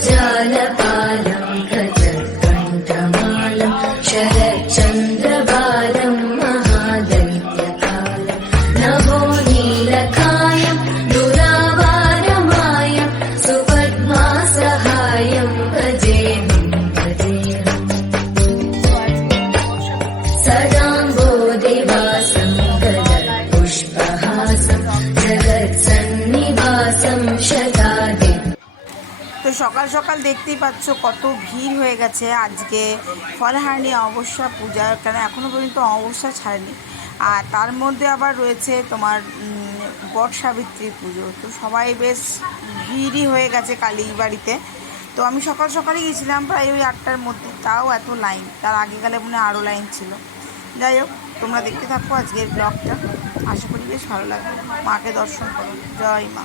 జగజ్జాలపాలం గజత్కంఠమాలం శర তো সকাল সকাল দেখতেই পাচ্ছ কত ভিড় হয়ে গেছে। আজকে ফলহারণী অবস্যা পূজা কেন এখনও পর্যন্ত অবস্যা ছাড়েনি। আর তার মধ্যে আবার রয়েছে তোমার বট সাবিত্রী পুজো। তো সবাই বেশ ভিড়ই হয়ে গেছে কালী বাড়িতে। তো আমি সকাল সকালই গেছিলাম, প্রায় ওই আটটার মধ্যে। তাও এত লাইন। তার আগে গেলে মনে আরও লাইন ছিল। যাই হোক, তোমরা দেখতে থাকো আজকের ব্লগটা। আশা করি বেশ ভালো লাগবে। মাকে দর্শন করো। জয় মা।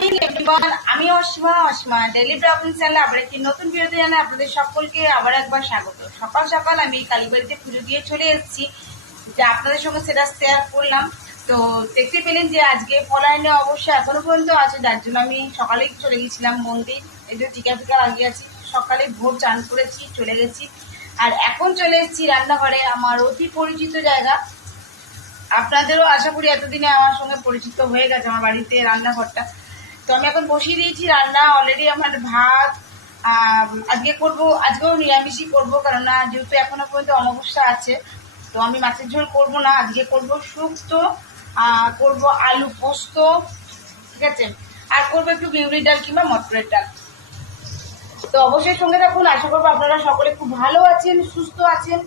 মর্নিং এভরিওয়ান আমি অসীমা অসীমা ডেলি ব্লগিং চ্যানেলে আবার একটি নতুন ভিডিওতে জানাই আপনাদের সকলকে আবার একবার স্বাগত। সকাল সকাল আমি কালীবাড়িতে পুজো দিয়ে চলে এসেছি। যে আপনাদের সঙ্গে সেটা শেয়ার করলাম। তো দেখতে পেলেন যে আজকে ফলায়নে অবশ্যই এখনও পর্যন্ত আছে, যার জন্য আমি সকালেই চলে গেছিলাম মন্দির। এই যে টিকা ফিকা লাগিয়ে আছি। সকালে ভোর চান করেছি, চলে গেছি। আর এখন চলে এসেছি রান্নাঘরে, আমার অতি পরিচিত জায়গা। আপনাদেরও আশা করি এতদিনে আমার সঙ্গে পরিচিত হয়ে গেছে আমার বাড়িতে রান্নাঘরটা। তো আমি এখন বসিয়ে দিয়েছি রান্না অলরেডি আমার ভাত আজকে করব, আজকেও নিরামিষই করব, কেননা যেহেতু এখনও পর্যন্ত অমাবস্যা আছে, তো আমি মাছের ঝোল করব না, আজকে করব শুক্তো করব আলু পোস্ত, ঠিক আছে? আর করব একটু বিউরি ডাল কিংবা মটরের ডাল। তো অবশ্যই সঙ্গে থাকুন, আশা করব আপনারা সকলে খুব ভালো আছেন, সুস্থ আছেন।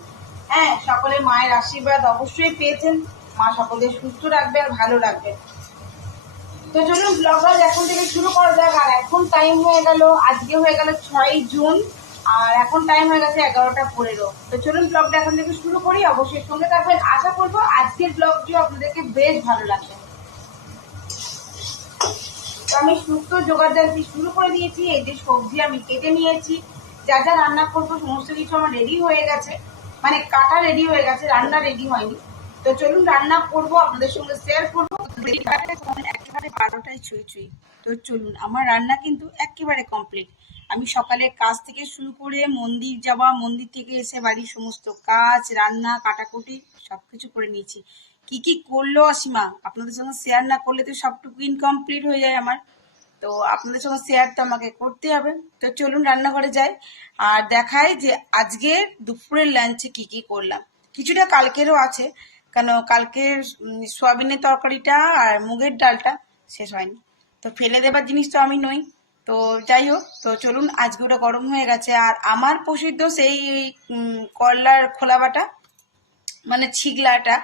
হ্যাঁ সকলে মায়ের আশীর্বাদ অবশ্যই পেয়েছেন, মা সকলদের সুস্থ রাখবে আর ভালো রাখবে তো চলুন ব্লগটা এখন থেকে শুরু করা যাক। আর এখন টাইম হয়ে গেল, আজকে হয়ে গেল ছয় জুন, আর এখন টাইম হয়ে গেছে এগারোটা পনেরো। তো চলুন ব্লগটা এখন থেকে শুরু করি, অবশ্যই সঙ্গে থাকবেন। আশা করব আজকের ব্লগটিও আপনাদেরকে বেশ ভালো লাগবে। আমি সুস্থ জানতে শুরু করে দিয়েছি। এই যে সবজি আমি কেটে নিয়েছি। যা যা রান্না করব, সমস্ত কিছু আমার রেডি হয়ে গেছে। মানে কাটা রেডি হয়ে গেছে, রান্না রেডি হয়নি। তো চলুন রান্না করব, আপনাদের সঙ্গে শেয়ার করব। একেবারে বারোটায় ছুঁই ছুঁই তো চলুন, আমার রান্না কিন্তু একেবারে কমপ্লিট আমি সকালে কাজ থেকে শুরু করে মন্দির যাওয়া, মন্দির থেকে এসে বাড়ির সমস্ত কাজ, রান্না, কাটাকুটি সবকিছু করে নিয়েছি। কি কি করল অসীমা? আপনাদের সঙ্গে শেয়ার না করলে তো সবটুকু ইনকমপ্লিট হয়ে যায় আমার। তো আপনাদের সঙ্গে শেয়ার তো আমাকে করতে হবে। তো চলুন রান্নাঘরে যাই আর দেখাই যে আজকে দুপুরের লাঞ্চে কি কি করলাম। কিছুটা কালকেরও আছে। কেন কালকের সয়াবিনের তরকারিটা আর মুগের ডালটা শেষ হয়নি। তো ফেলে দেবার জিনিস তো আমি নই। তো যাই হোক, তো চলুন, আজকে ওটা গরম হয়ে গেছে। আর আমার প্রসিদ্ধ সেই করলার খোলা বাটা মানে ছিগলাটা,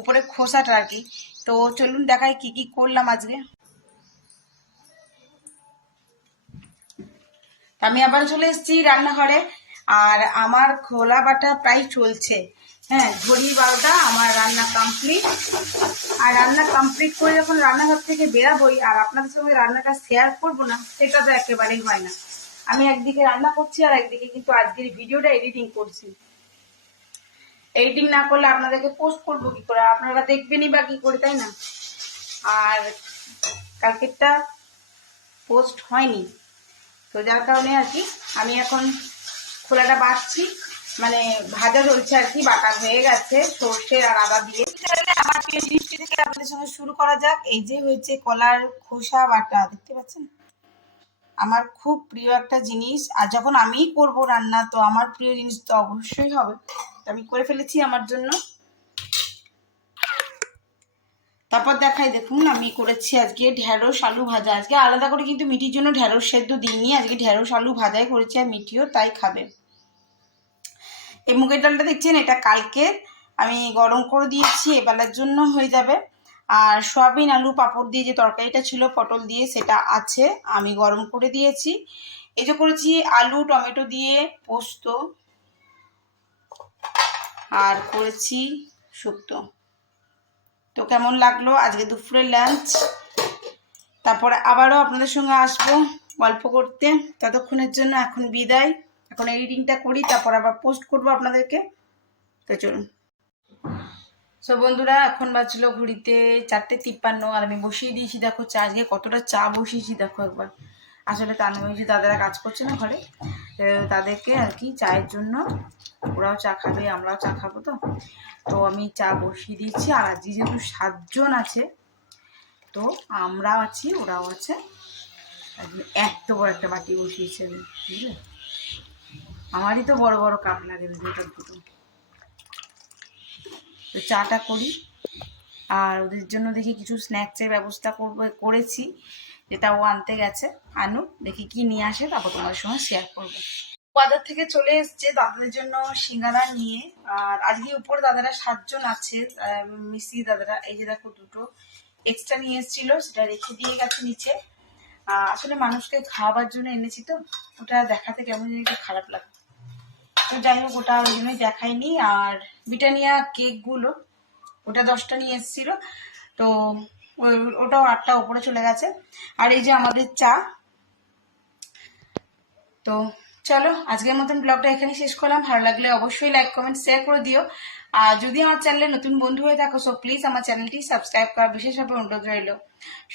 উপরে খোসাটা আর কি। তো চলুন দেখাই কি কি করলাম আজকে। আমি আবার চলে এসেছি রান্নাঘরে। আর আমার খোলা বাটা প্রায় চলছে। হ্যাঁ ঘড়ি বারোটা, আমার রান্না কমপ্লিট আর রান্না কমপ্লিট করে যখন রান্নাঘর থেকে বেরাবই, আর আপনাদের সঙ্গে রান্নাটা শেয়ার করব না, সেটা তো একেবারেই হয় না। আমি একদিকে রান্না করছি আর একদিকে কিন্তু আজকের ভিডিওটা এডিটিং করছি। এডিটিং না করলে আপনাদেরকে পোস্ট করব কি করে? আপনারা দেখবেনই বা কি করে, তাই না? আর কালকেরটা পোস্ট হয়নি। তো যার কারণে আর কি, আমি এখন খোলাটা বাঁচছি মানে ভাজা চলছে আর কি বাটা হয়ে গেছে, সর্ষে আর আদা দিয়ে। তাহলে আমার প্রিয় জিনিসটি থেকে আপনাদের সঙ্গে শুরু করা যাক। এই যে হয়েছে কলার খোসা বাটা, দেখতে পাচ্ছেন? আমার খুব প্রিয় একটা জিনিস। আর যখন আমিই করব রান্না, তো আমার প্রিয় জিনিস তো অবশ্যই হবে। আমি করে ফেলেছি আমার জন্য। তারপর দেখাই, দেখুন, আমি করেছি আজকে ঢেঁড়স আলু ভাজা। আজকে আলাদা করে কিন্তু মিটির জন্য ঢেঁড়স সেদ্ধ দিইনি। আজকে ঢেঁড়স আলু ভাজাই করেছি আর মিটিও তাই খাবে। এই মুগের ডালটা দেখছেন, এটা কালকে আমি গরম করে দিয়েছি এবেলার জন্য হয়ে যাবে। আর সয়াবিন আলু পাঁপড় দিয়ে যে তরকারিটা ছিল, পটল দিয়ে সেটা আছে, আমি গরম করে দিয়েছি। এই যে করেছি আলু, টমেটো দিয়ে পোস্ত। আর করেছি শুক্তো। তো কেমন লাগল? আজকে দুপুরের লাঞ্চ তারপরে আবারও আপনাদের সঙ্গে আসব গল্প করতে। ততক্ষণের জন্য এখন বিদায়। এখন এডিটিংটা করি, তারপর আবার পোস্ট করব আপনাদেরকে। তো চলুন। সো বন্ধুরা, এখন বাজলো ঘড়িতে চারটে তিপ্পান্ন, আর আমি বসিয়ে দিয়েছি, দেখো চা, আজকে কতটা চা বসিয়েছি, দেখো একবার। আসলে যে দাদারা কাজ করছে না ঘরে তাদেরকে আর কি চায়ের জন্য ওরাও চা খাবে, আমরাও চা খাব তো। তো আমি চা বসিয়ে দিয়েছি, আর আজকে যেহেতু সাতজন আছে, তো আমরাও আছি, ওরাও আছে। এত বড় একটা বাটি বসিয়েছে বুঝলে? আমারই তো বড় বড় কাপ লাগে দুটো দুটো। তো চাটা করি, আর ওদের জন্য দেখি কিছু স্ন্যাক্সের ব্যবস্থা করব, করেছি, যেটা ও আনতে গেছে আনু দেখি কি নিয়ে আসে, তারপর তোমাদের সঙ্গে শেয়ার করব। বাজার থেকে চলে এসছে দাদাদের জন্য সিঙ্গারা নিয়ে। আর আজকে উপরে দাদারা সাতজন আছে মিস্ত্রি দাদারা, এই যে দেখো দুটো এক্সট্রা নিয়ে এসেছিল, সেটা রেখে দিয়ে গেছে নিচে। আসলে মানুষকে খাওয়াবার জন্য এনেছি তো, ওটা দেখাতে কেমন যেন একটু খারাপ লাগে তো যাই হোক, ওটা ওই জন্যই দেখাইনি। আর ব্রিটানিয়া কেকগুলো, ওটা দশটা নিয়ে এসেছিল। তো ওটাও আটটা ওপরে চলে গেছে। আর এই যে আমাদের চা, তো চলো, আজকের মতন ব্লগটা এখানে শেষ করলাম। ভালো লাগলে অবশ্যই লাইক কমেন্ট শেয়ার করে দিও। আর যদি আমার চ্যানেলে নতুন বন্ধু হয়ে থাকো সো প্লিজ আমার চ্যানেলটি সাবস্ক্রাইব করা বিশেষভাবে অনুরোধ রইল।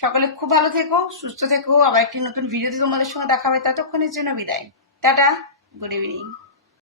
সকলে খুব ভালো থেকো, সুস্থ থেকো। আবার একটি নতুন ভিডিওতে তোমাদের সঙ্গে দেখা হবে। ততক্ষণের জন্য বিদায়। Tata good evening